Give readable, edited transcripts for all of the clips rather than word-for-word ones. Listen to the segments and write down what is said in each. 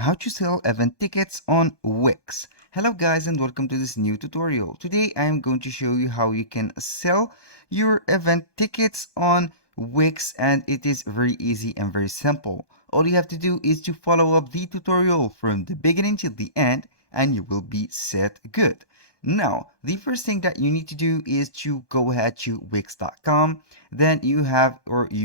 How to sell event tickets on Wix. Hello guys and welcome to this new tutorial. Today I am going to show you how you can sell your event tickets on Wix, and it is very easy and very simple. All you have to do is to follow up the tutorial from the beginning to the end and you will be set good. Now, the first thing that you need to do is to go ahead to wix.com. Then you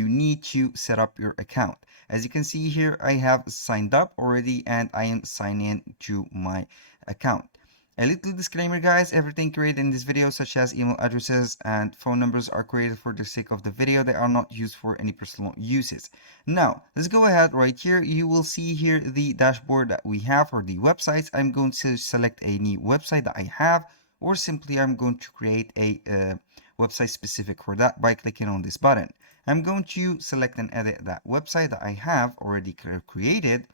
need to set up your account. As you can see here, I have signed up already and I am signing in to my account. A little disclaimer guys, everything created in this video such as email addresses and phone numbers are created for the sake of the video. They are not used for any personal uses. Now, let's go ahead right here. You will see here the dashboard that we have for the websites. I'm going to select a new website that I have, or simply I'm going to create a website specific for that by clicking on this button. I'm going to select and edit that website that I have already created.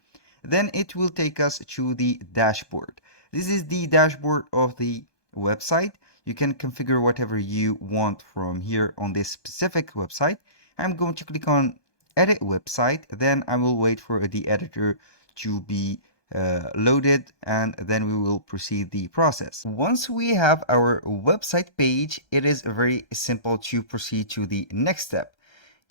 Then it will take us to the dashboard. This is the dashboard of the website. You can configure whatever you want from here on this specific website. I'm going to click on edit website. Then I will wait for the editor to be loaded, and then we will proceed the process. Once we have our website page, it is very simple to proceed to the next step.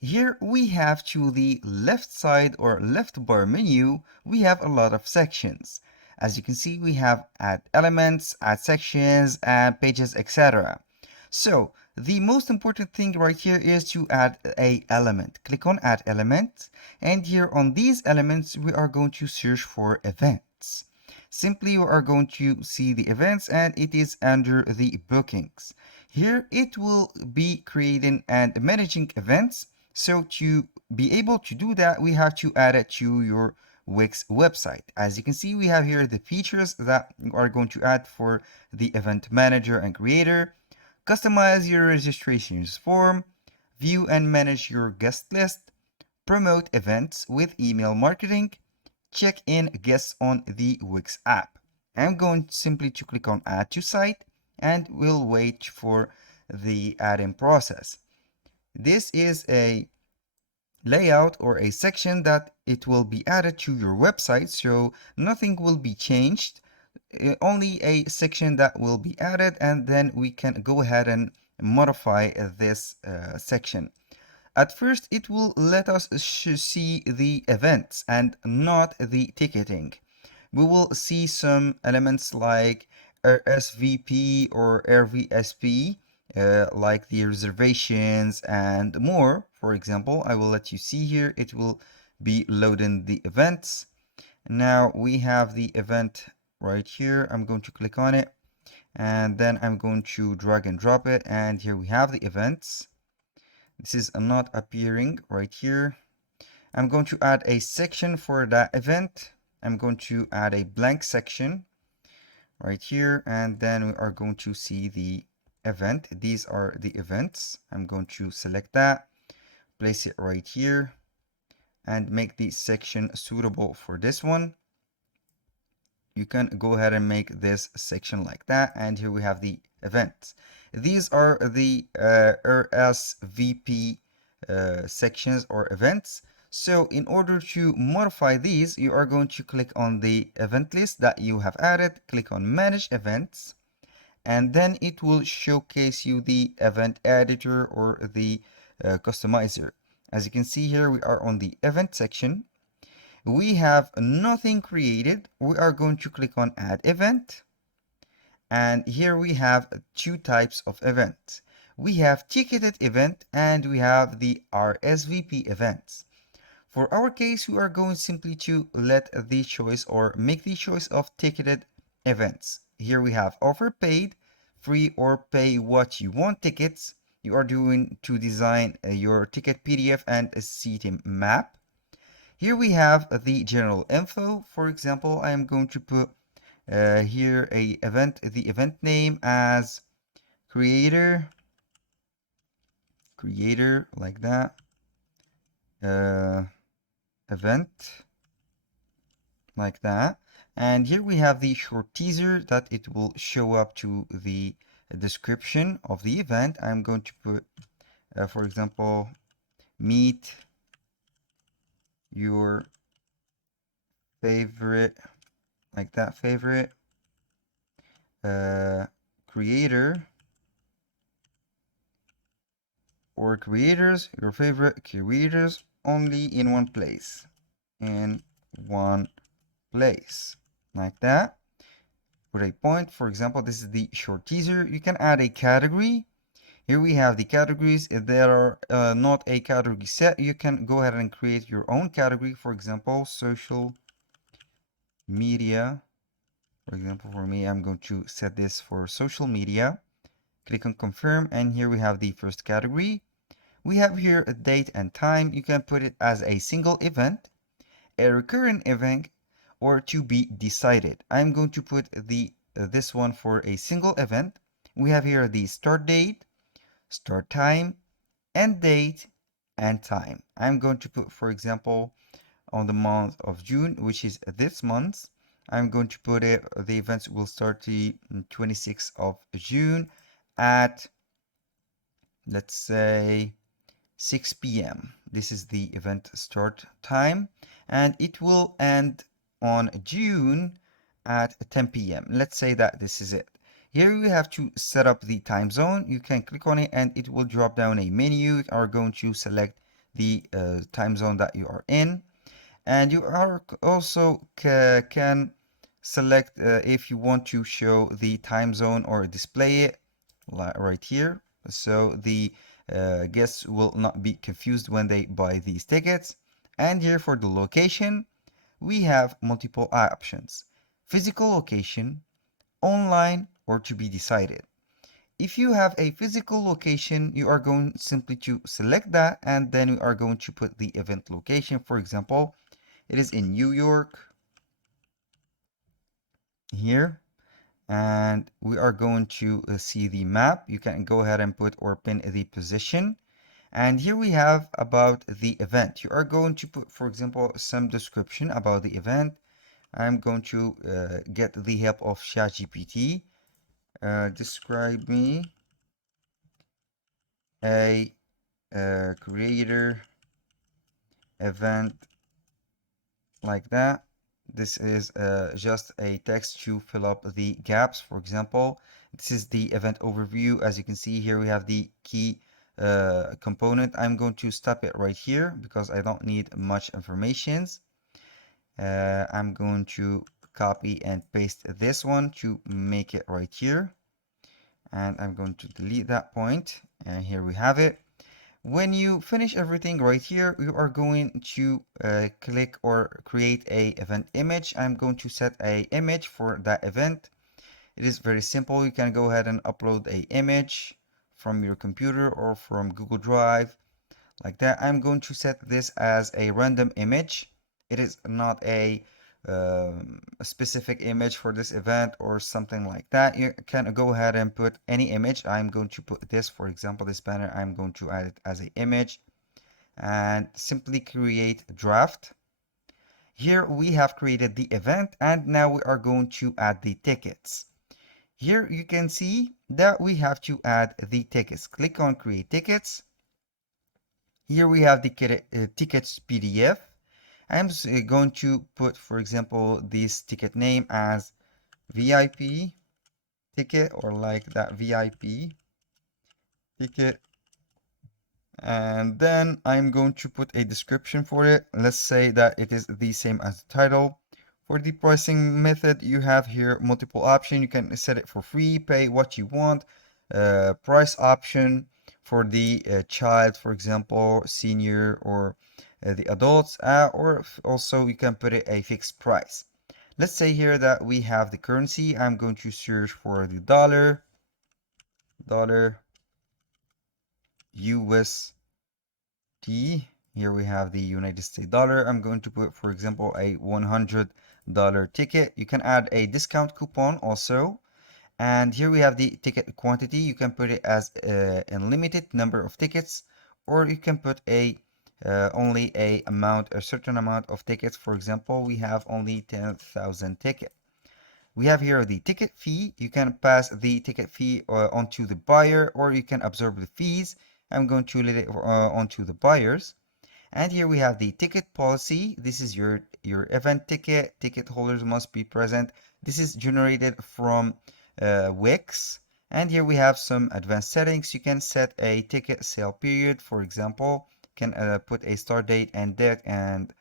Here we have to the left side or left bar menu, we have a lot of sections. As you can see, we have add elements, add sections, add pages, etc. So the most important thing right here is to add a element. Click on add element, and here on these elements we are going to search for events. Simply you are going to see the events and it is under the bookings. Here it will be creating and managing events. So to be able to do that, we have to add it to your Wix website. As you can see, we have here the features that you are going to add for the event manager and creator. Customize your registrations form, view and manage your guest list, promote events with email marketing, check in guests on the Wix app. I'm going simply to click on add to site and we'll wait for the add-in process. This is a layout or a section that it will be added to your website, so nothing will be changed, only a section that will be added, and then we can go ahead and modify this section. At first it will let us see the events and not the ticketing. We will see some elements like RSVP or RVSP, like the reservations and more. For example, I will let you see here, it will be loading the events. Now we have the event right here. I'm going to click on it and then I'm going to drag and drop it, and here we have the events. This is not appearing right here. I'm going to add a section for that event. I'm going to add a blank section right here, and then we are going to see the event. These are the events. I'm going to select that, place it right here, and make the section suitable for this one. You can go ahead and make this section like that, and here we have the events. These are the RSVP sections or events. So in order to modify these, you are going to click on the event list that you have added, click on manage events, and then it will showcase you the event editor or the customizer. As you can see here, we are on the event section. We have nothing created. We are going to click on add event, and here we have two types of events. We have ticketed event and we have the RSVP events. For our case, we are going simply to let the choice or make the choice of ticketed events. Here we have offer paid, free or pay what you want tickets. You are doing to design your ticket PDF and a seating map. Here we have the general info. For example, I am going to put here the event name as creator like that, event like that, and here we have the short teaser that it will show up to the description of the event. I'm going to put for example, meet your favorite, like that, favorite creator or creators, your favorite creators only in one place. In one place. Like that. Put a point. For example, this is the short teaser. You can add a category. Here we have the categories. If there are not a category set, you can go ahead and create your own category. For example, social media. For example, for me, I'm going to set this for social media. Click on confirm, and here we have the first category. We have here a date and time. You can put it as a single event, a recurring event, or to be decided. I'm going to put the this one for a single event. We have here the start date, start time, end date, and time. I'm going to put, for example, on the month of June, which is this month. I'm going to put it, the events will start the 26th of June at, let's say, 6 p.m. This is the event start time, and it will end on June at 10 p.m. Let's say that this is it. Here you have to set up the time zone. You can click on it and it will drop down a menu. You are going to select the time zone that you are in, and you are also can select if you want to show the time zone or display it right here, so the guests will not be confused when they buy these tickets. And here for the location, we have multiple options: physical location, online, or to be decided. If you have a physical location, you are going simply to select that, and then we are going to put the event location. For example, it is in New York here, and we are going to see the map. You can go ahead and put or pin the position. And here we have about the event. You are going to put, for example, some description about the event. I'm going to get the help of ChatGPT. Describe me a creator event, like that. This is just a text to fill up the gaps. For example, this is the event overview. As you can see here, we have the key component. I'm going to stop it right here because I don't need much informations. I'm going to copy and paste this one to make it right here. And I'm going to delete that point. And here we have it. When you finish everything right here, you are going to click or create a event image. I'm going to set a image for that event. It is very simple. You can go ahead and upload a image from your computer or from Google Drive, like that. I'm going to set this as a random image. It is not a specific image for this event or something like that. You can go ahead and put any image. I'm going to put this, for example, this banner. I'm going to add it as an image and simply create a draft. Here we have created the event, and now we are going to add the tickets. Here you can see that we have to add the tickets. Click on create tickets. Here we have the tickets PDF. I'm going to put, for example, this ticket name as VIP ticket, or like that, VIP ticket. And then I'm going to put a description for it. Let's say that it is the same as the title. For the pricing method, you have here multiple options. You can set it for free, pay what you want, price option for the child, for example, senior, or the adults, or also you can put it a fixed price. Let's say here that we have the currency. I'm going to search for the dollar USD. Here we have the United States dollar. I'm going to put, for example, a $100 ticket. You can add a discount coupon also. And here we have the ticket quantity. You can put it as a unlimited number of tickets, or you can put a only a certain amount of tickets. For example, we have only 10,000 tickets. We have here the ticket fee. You can pass the ticket fee onto the buyer, or you can absorb the fees. I'm going to let it onto the buyers. And here we have the ticket policy. This is your your event ticket holders must be present. This is generated from Wix. And here we have some advanced settings. You can set a ticket sale period, for example. You can put a start date and date and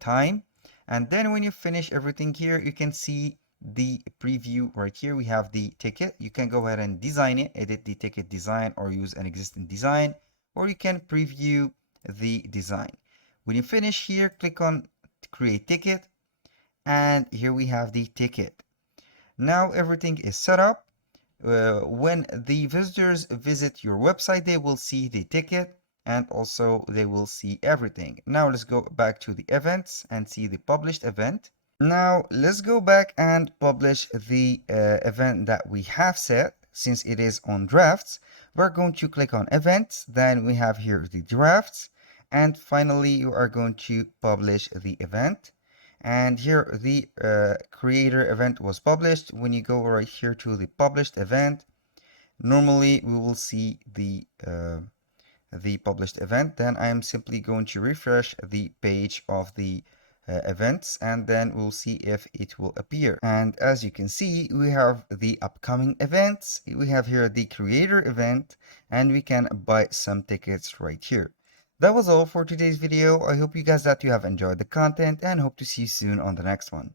time. And then when you finish everything here, you can see the preview right here. We have the ticket. You can go ahead and design it, edit the ticket design, or use an existing design, or you can preview the design. When you finish here, click on create ticket, and here we have the ticket. Now everything is set up. When the visitors visit your website, they will see the ticket, and also they will see everything. Now let's go back to the events and see the published event. Now let's go back and publish the event that we have set. Since it is on drafts, we're going to click on events. Then we have here the drafts, and finally you are going to publish the event. And here the creator event was published. When you go right here to the published event, normally we will see the published event. Then I am simply going to refresh the page of the events, and then we'll see if it will appear. And as you can see, we have the upcoming events. We have here the creator event, and we can buy some tickets right here. That was all for today's video. I hope you guys that you have enjoyed the content, and hope to see you soon on the next one.